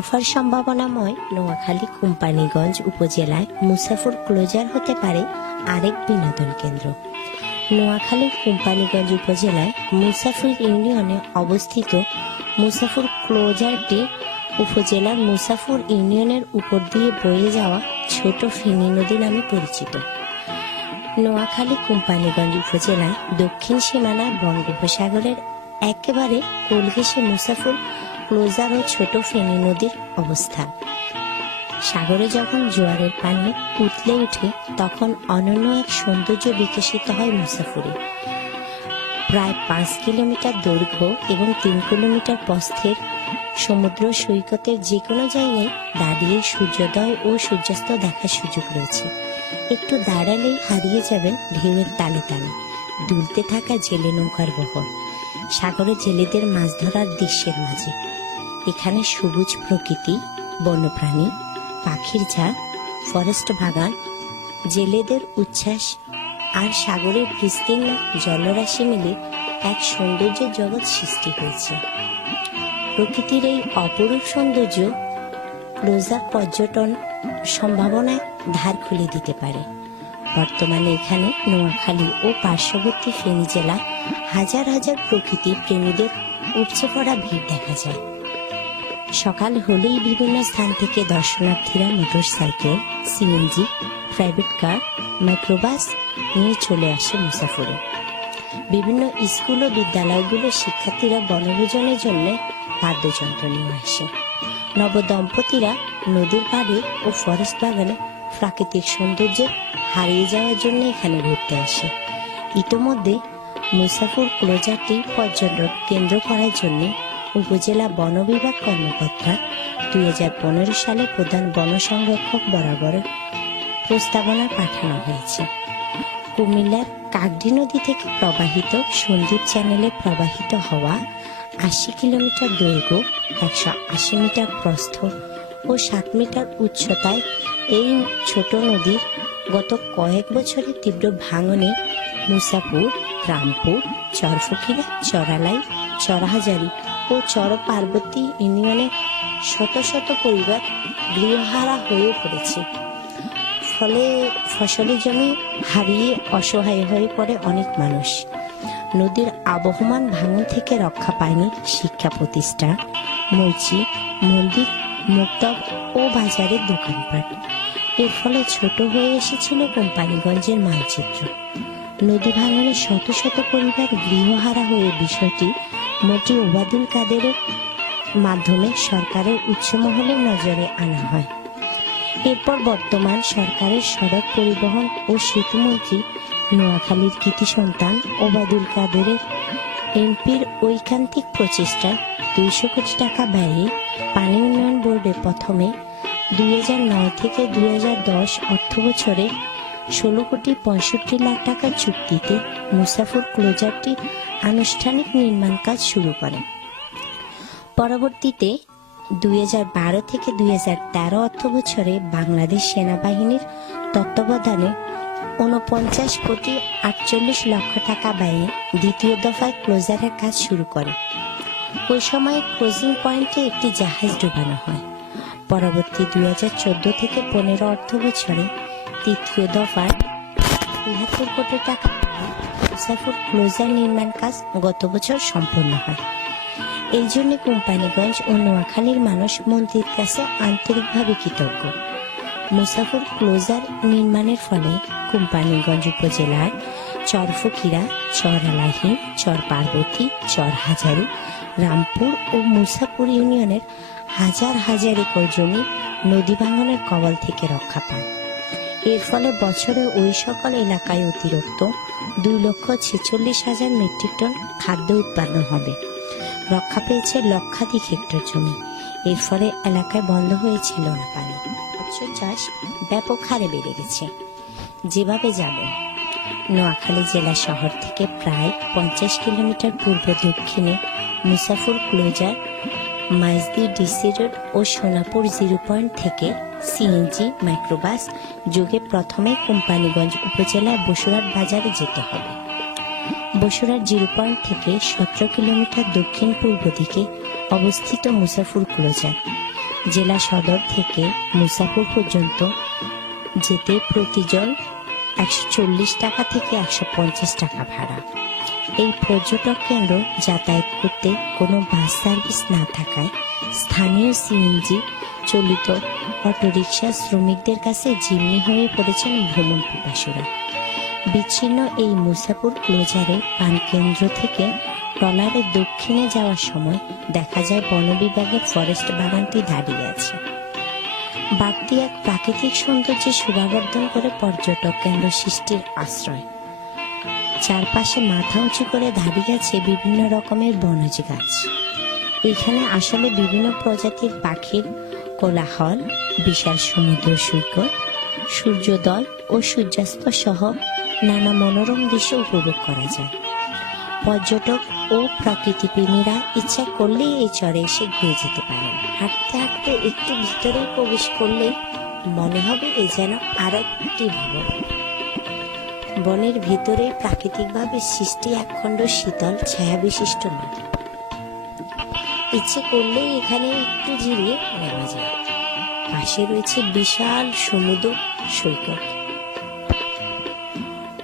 Offer সম্ভাবনাময় নোয়াখালী কোম্পানিগঞ্জ উপজেলায় মুসাফুর closure হতে পারে আরেক বিনোদন কেন্দ্র। নোয়াখালীর কোম্পানিগঞ্জ উপজেলায় মুসাফুর ইউনিয়নে অবস্থিত মুসাফুর ক্লোজারটি উপজেলার মুসাফুর ইউনিয়নের উপর দিয়ে বয়ে যাওয়া ছোট ফেনী নদী নামে পরিচিত। নোয়াখালী কোম্পানিগঞ্জ উপজেলায় দক্ষিণ সীমানায় বঙ্গোপসাগরের একেবারে কোল ঘেঁষে মুসাফুর ক্লোজার ও ছোট ফেনী নদীর অবস্থান। সাগরে যখন জোয়ারের পানি উতলে ওঠে তখন অনন্য এক সৌন্দর্য বিকশিত হয় মুসাফুরে। প্রায় 5 কিলোমিটার দৈর্ঘ্য এবং 3 কিলোমিটার প্রস্থের সমুদ্র সৈকতের যে কোনো জায়গায় দাঁড়িয়ে সূর্যোদয় ও সূর্যাস্ত দেখার সুযোগ রয়েছে। একটু দাঁড়ালেই হারিয়ে যাবেন ঢেউয়ের তালে তালে দুলতে থাকা জেলে নৌকার বহর, সাগরে জেলেদের মাছ ধরার দৃশ্যের মাঝে। এখানে সবুজ প্রকৃতি, বন্যপ্রাণী, পাখির ঝাঁক, ফরেস্ট বাগান, জেলেদের উচ্ছ্বাস আর সাগরের বিস্তীর্ণ জলরাশি মিলে এক সৌন্দর্যের জগৎ সৃষ্টি হয়েছে। প্রকৃতির এই অপরূপ সৌন্দর্য ক্লোজার পর্যটন সম্ভাবনায় ধার খুলে দিতে পারে। বর্তমানে এখানে নোয়াখালী ও পার্শ্ববর্তী ফেনী জেলায় হাজার হাজার প্রকৃতি প্রেমীদের উপচে পড়া ভিড় দেখা যায়। সকাল হলেই বিভিন্ন স্থান থেকে দর্শনার্থীরা motorcycle, CNG, private car, microbus নিয়ে চলে আসে মুসাফুরে। বিভিন্ন স্কুল ও বিদ্যালয়গুলোর শিক্ষার্থীরা বনভোজনের জন্য বাদ্যযন্ত্র নিয়ে আসে। নবদম্পতিরা নদীর পাড়ে ও ফরেস্ট বাগানে প্রাকৃতিক সৌন্দর্যে হারিয়ে যাওয়ার জন্য এখানে ঘুরতে আসে। ইতোমধ্যে মুসাফুর ক্লোজারটি পর্যটন কেন্দ্র করার জন্য উপজেলা বন বিভাগ কর্মকর্তা 2015 সালে প্রধান বন সংরক্ষক বরাবর প্রস্তাবনা পাঠানো হয়েছে। কুমিল্লার কাকডি নদী থেকে প্রবাহিত সন্দ্বীপ চ্যানেলে প্রবাহিত হওয়া 80 কিলোমিটার দৈর্ঘ্য, 180 মিটার প্রস্থ ও 7 মিটার উচ্চতায় এই ছোট নদীর গত কয়েক বছরে তীব্র ভাঙনে মুসাপুর, রামপুর, চরফকিরা, চরালাই, চরহাজারি ও চর পার্বতী ইউনিয়নে শত শত পরিবার গৃহহারা হয়ে পড়েছে। ফলে ফসলি জমি হারিয়ে অসহায় হয়ে পড়ে অনেক মানুষ। নদীর আবহমান ভাঙন থেকে রক্ষা পায়নি শিক্ষা প্রতিষ্ঠান, মসজিদ, মন্দির, মুক্তব ও বাজারের দোকানপাট। এর ফলে ছোট হয়ে এসেছিল কোম্পানিগঞ্জের মানচিত্র। নদী ভাঙনে শত শত পরিবার গৃহহারা হয়ে বিষয়টি মোটি ওবায়দুল কাদেরের মাধ্যমে সরকারের উচ্চ মহলের নজরে আনা হয়। এরপর বর্তমান সরকারের সড়ক পরিবহন ও সেতুমন্ত্রী নোয়াখালীর কৃতি সন্তান ওবায়দুল কাদেরের এমপির ঐকান্তিক প্রচেষ্টায় 200 কোটি টাকা ব্যয়ে পানি উন্নয়ন বোর্ডে প্রথমে 2009 থেকে 2010 অর্থ বছরে 16 কোটি 65 লাখ টাকার চুক্তিতে মুসাফুর ক্লোজারটি আনুষ্ঠানিক নির্মাণ কাজ শুরু করে। পরবর্তীতে 2012 থেকে 2013 অর্থ বছরে বাংলাদেশ সেনাবাহিনীর তত্ত্বাবধানে 49 কোটি 48 লক্ষ টাকা ব্যয়ে দ্বিতীয় দফায় ক্লোজারের কাজ শুরু করে। ওই সময় ক্রসিং পয়েন্টে একটি জাহাজ ডুবানো হয়। পরবর্তী 2014 থেকে 15 অর্থ বছরে তৃতীয় দফায় 73 কোটি টাকা মুসাফুর ক্লোজার নির্মাণ কাজ গত বছর সম্পন্ন হয়। এই জন্য কোম্পানিগঞ্জ ও নোয়াখালীর মানুষ মন্ত্রীর কাছে আন্তরিকভাবে কৃতজ্ঞ। মুসাফুর ক্লোজার নির্মাণের ফলে কোম্পানিগঞ্জ উপজেলার চরফকিরা, চরালাহি, চর পার্বতী, চর হাজারি, রামপুর ও মুসাপুর ইউনিয়নের হাজার হাজার একর জমি নদী ভাঙনের কবল থেকে রক্ষা পায়। এর ফলে বছরে ওই সকল এলাকায় অতিরিক্ত 2,46,000 মেট্রিক টন খাদ্য উৎপাদন হবে। রক্ষা পেয়েছে লক্ষাধিক হেক্টর জমি। এর ফলে এলাকায় বন্ধ হয়েছিল না পানি। মৎস্য চাষ ব্যাপক হারে বেড়ে গেছে। যেভাবে যাবেন, নোয়াখালী জেলা শহর থেকে প্রায় 50 কিলোমিটার পূর্ব দক্ষিণে মুসাফুর ক্লোজার, মাইজদি ডিসি রোড ও সোনাপুর 0 পয়েন্ট থেকে সিএনজি, মাইক্রোবাস যোগে প্রথমে কোম্পানিগঞ্জ উপজেলার বসুরহাট বাজারে যেতে হবে। বসুরহাট 0 পয়েন্ট থেকে 17 কিলোমিটার দক্ষিণ পূর্ব দিকে অবস্থিত মুসাফুর ক্লোজার জেলা সদর থেকে মুসাফর পর্যন্ত যেতে প্রতিজন 140 টাকা থেকে 150 টাকা ভাড়া। এই পর্যটক কেন্দ্র যাতায়াত করতে কোনো বাস সার্ভিস না থাকায় স্থানীয় সিএনজি চলিত অটোরিকশা শ্রমিকদের কাছে জিম্মি হয়ে পড়েছেন ভ্রমণ পিপাসুরা। বিচ্ছিন্ন এই মুসাফর ক্লোজারে পান কেন্দ্র থেকে ট্রলারে দক্ষিণে যাওয়ার সময় দেখা যায় বন বিভাগের ফরেস্ট বাগানটি দাঁড়িয়ে আছে। বাড়তি এক প্রাকৃতিক সৌন্দর্যে শোভাবর্ধন করে পর্যটক কেন্দ্র সৃষ্টির আশ্রয়। চারপাশে মাথা উঁচু করে দাঁড়িয়ে আছে বিভিন্ন রকমের বনজ গাছ। এখানে আসলে বিভিন্ন প্রজাতির পাখির কোলাহল, বিশাল সমুদ্র সৈকত, সূর্যোদয় ও সূর্যাস্ত সহ নানা মনোরম দৃশ্য উপভোগ করা যায়। পর্যটক ও প্রকৃতিপ্রেমীরা ইচ্ছা করলেই এই চরে এসে ঘুরে যেতে পারেন। হাঁটতে হাঁটতে একটু ভিতরে প্রবেশ করলেই মনে হবে এ যেন আর একটি ভুবন। বনের ভিতরে প্রাকৃতিকভাবে সৃষ্টি একখণ্ড শীতল ছায়া বিশিষ্ট মাঠ। ইচ্ছে করলেই এখানে একটু জিরিয়ে নেওয়া যায়। পাশে রয়েছে বিশাল সমুদ্র সৈকত।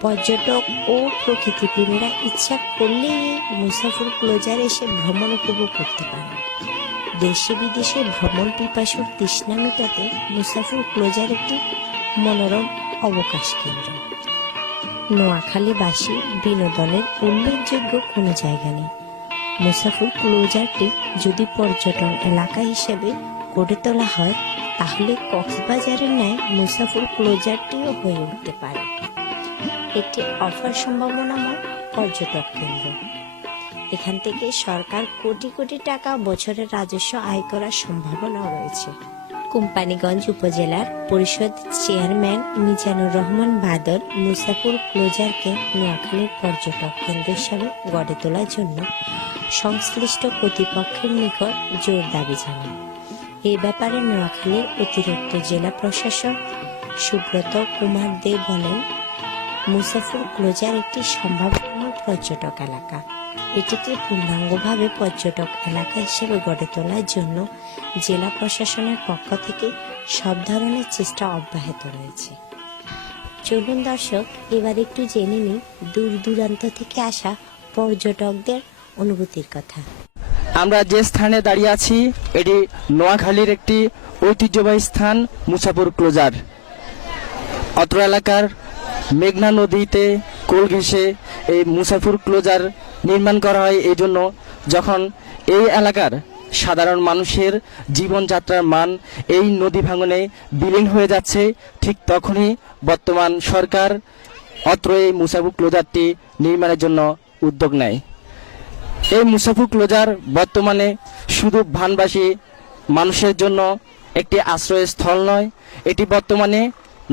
পর্যটক ও প্রকৃতিপ্রেমীরা ইচ্ছা করলেই এই মুসাফর ক্লোজারে এসে ভ্রমণ উপভোগ করতে পারেন। দেশে বিদেশে ভ্রমণ পিপাসুর তৃষ্ণা মেটাতে মুসাফর ক্লোজার একটি মনোরম অবকাশ কেন্দ্র। নোয়াখালীবাসী বিনোদনের উল্লেখযোগ্য কোনো জায়গা নেই। মুসাফর ক্লোজারটি যদি পর্যটন এলাকা হিসেবে গড়ে তোলা হয় তাহলে কক্সবাজারের ন্যায় মুসাফর ক্লোজারটিও হয়ে উঠতে পারে একটি অফার সম্ভাবনাময় পর্যটক কেন্দ্র। এখান থেকে সরকার কোটি কোটি টাকা বছরের রাজস্ব আয় করার সম্ভাবনাও রয়েছে। কোম্পানীগঞ্জ উপজেলার পরিষদ চেয়ারম্যান মিজানুর রহমান বাদল মুসাফর ক্লোজারকে নোয়াখালীর পর্যটক কেন্দ্র হিসাবে গড়ে তোলার জন্য সংশ্লিষ্ট কর্তৃপক্ষের নিকট জোর দাবি জানান। এ ব্যাপারে নোয়াখালীর অতিরিক্ত জেলা প্রশাসক সুব্রত কুমার দে বলেন, মুসাফর ক্লোজার একটি সম্ভাবনাময় পর্যটক এলাকা। এটিকে পূর্ণাঙ্গভাবে পর্যটক এলাকা হিসেবে গড়ে তোলার জন্য জেলা প্রশাসনের পক্ষ থেকে সব ধরনের চেষ্টা অব্যাহত রয়েছে। চলুন দর্শক, এবার একটু জেনে নিই দূর দূরান্ত থেকে আসা পর্যটকদের অনুভূতির কথা। আমরা যে স্থানে দাঁড়িয়ে আছি এটি নোয়াখালীর একটি ঐতিহ্যবাহী স্থান মুসাফর ক্লোজার। অত্র এলাকার মেঘনা নদীতে কোল ঘেঁষে এই মুসাফর ক্লোজার নির্মাণ করা হয়। এই জন্য যখন এই এলাকার সাধারণ মানুষের জীবনযাত্রার মান এই নদী ভাঙনে বিলীন হয়ে যাচ্ছে, ঠিক তখনই বর্তমান সরকার অত্র এই মুসাফর ক্লোজারটি নির্মাণের জন্য উদ্যোগ নেয়। এই মুসাফর ক্লোজার বর্তমানে শুধু ভানবাসী মানুষের জন্য একটি আশ্রয়স্থল নয়, এটি বর্তমানে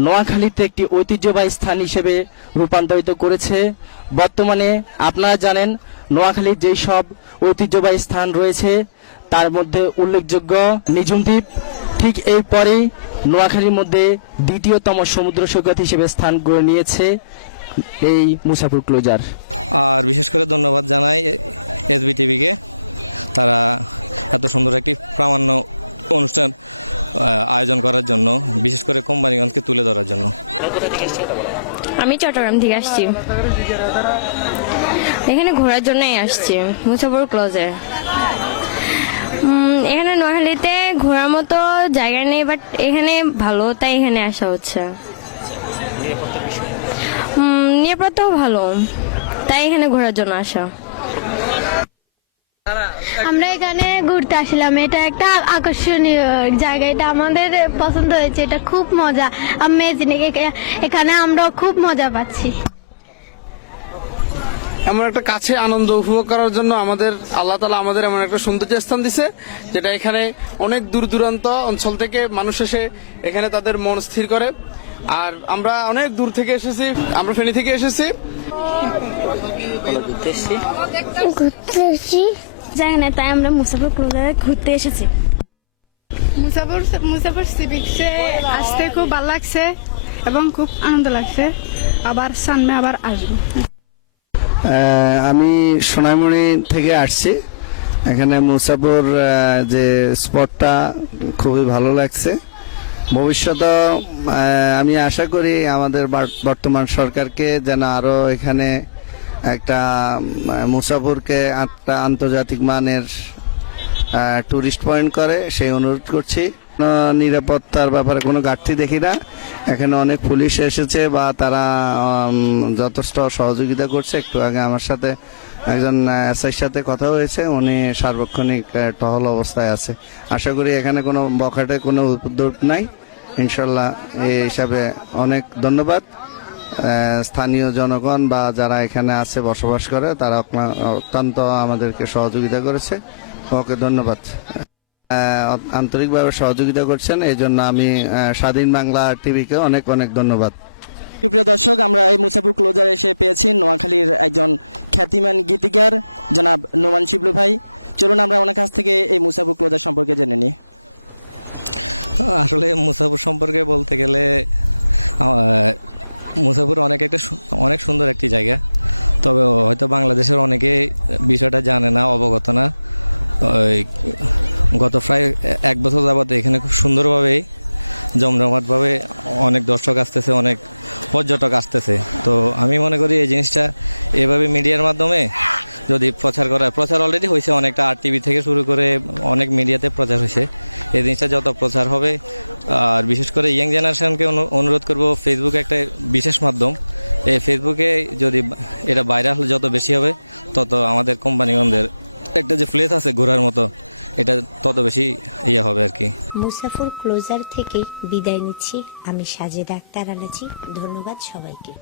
নোয়াখালীতে একটি ঐতিহ্যবাহী স্থান হিসেবে রূপান্তরিত করেছে। বর্তমানে আপনারা জানেন নোয়াখালীর যেই সব ঐতিহ্যবাহী স্থান রয়েছে তার মধ্যে উল্লেখযোগ্য নিঝুম দ্বীপ, ঠিক এরপরেই নোয়াখালীর মধ্যে দ্বিতীয়তম সমুদ্র সৈকত হিসেবে স্থান করে নিয়েছে এই মুসাফর ক্লোজার। আর বিশেষ করে ধন্যবাদ জানাই এসবিটিভিকে, তারা এত সুন্দর একটি প্রামাণ্য অনুষ্ঠান আয়োজন করার জন্য, বিশেষ করে কোম্পানীগঞ্জকে তুলে ধরার জন্য। আমি চট্টগ্রাম থেকে আসছি, এখানে ঘোরার জন্যই আসছি মুসাফর ক্লোজে। এখানে নোয়াখালীতে ঘোরার মতো জায়গা নেই, বাট এখানে ভালো, তাই এখানে আসা হচ্ছে। নিরাপত্তাও ভালো, তাই এখানে ঘোরার জন্য আসা। আমরা এখানে ঘুরতে আসলাম, এটা একটা আকর্ষণীয় জায়গা, এটা আমাদের পছন্দ হয়েছে, এটা খুব মজা, আমেজিং। এখানে আমরা খুব মজা পাচ্ছি। এমন একটা কাছে আনন্দ উপভোগ করার জন্য আমাদের আল্লাহ তাআলা আমাদের এমন একটা সৌন্দর্য স্থান দিছে, যেটা এখানে অনেক দূর দূরান্ত অঞ্চল থেকে মানুষ এসে এখানে তাদের মন স্থির করে। আর আমরা অনেক দূর থেকে এসেছি, আমরা ফেনী থেকে এসেছি। জানি না, তাই আমরা মুসাফর ক্লোজারে ঘুরতে এসেছি। মুসাফর সিভিক্সে আসতে খুব ভালো লাগছে এবং খুব আনন্দ লাগছে, আবার সামনে আবার আসবো। আমি সোনাইমুড়ি থেকে আসছি। এখানে মুসাপুর যে স্পটটা খুবই ভালো লাগছে। ভবিষ্যতে আমি আশা করি আমাদের বর্তমান সরকারকে যেন আরো এখানে একটা মুসাপুরকে একটা আন্তর্জাতিক মানের টুরিস্ট পয়েন্ট করে সেই অনুরোধ করছি। নিরাপত্তার ব্যাপারে কোনো ঘাটতি দেখি না। এখানে অনেক পুলিশ এসেছে বা তারা যথেষ্ট সহযোগিতা করছে। একটু আগে আমার সাথে একজন এসআইর সাথে কথা হয়েছে, উনি সার্বক্ষণিক টহল অবস্থায় আছে। আশা করি এখানে কোনো বখাটে কোনো উদ্যোগ নাই ইনশাল্লাহ। এই হিসাবে অনেক ধন্যবাদ। স্থানীয় জনগণ বা যারা এখানে আছে বসবাস করে তারা অত্যন্ত আমাদেরকে সহযোগিতা করেছে। ওকে ধন্যবাদ, আন্তরিকভাবে সহযোগিতা করছেন, এই জন্য আমি স্বাধীন বাংলা টিভিকে অনেক অনেক ধন্যবাদ। প্রিয় দর্শক, আমরা এই মুসাপুর ক্লোজারে এসে পেয়েছি নোয়াখালীর একজন খ্যাতিমান গীতিকার জনাব নোমান শিবলু ভাই। চলুন আমরা ওনার কাছ থেকে এই মুসাপুর ক্লোজার সম্পর্কে জেনে নিই। আসলে মুসাফর সম্পর্কে বলতে গেলে মুসাফর অনেক সুন্দর একটি জায়গা, তবে হয়তো বাংলাদেশের অনেকে বিষয়টা জানে না, অবগত না। গত প্রায় 1 বছর যাবত এখানে খুব সুন্দরভাবে জমজমাটভাবে অনেক দর্শক আসতেছে, অনেক পর্যটক আসতেছে। তো আমি মনে করি এই জিনিসটা এভাবে মিডিয়ার মাধ্যমে যদি প্রচার অলরেডি হয়েছে, অনেকটা RTV থেকে শুরু করে অনেক মিডিয়াতে প্রচার হয়েছে। এই জিনিসটা যত প্রচার হবে, আর বিশেষ করে ইয়াং জেনারেশনকে অনুরোধ করব, ফেসবুক একটা বিশেষ মাধ্যম, এই ফেসবুকে যদি এটা ভাইরাল যত বেশি হবে তত আমাদের কোম্পানিগঞ্জের একটা যে প্লেস আছে ঘোরার মতো, এটা তত বেশি হবে আর কি। মুসাফর ক্লোজার থেকে বিদায় নিচ্ছি আমি সাজেদা আক্তার আলাজি। ধন্যবাদ সবাইকে।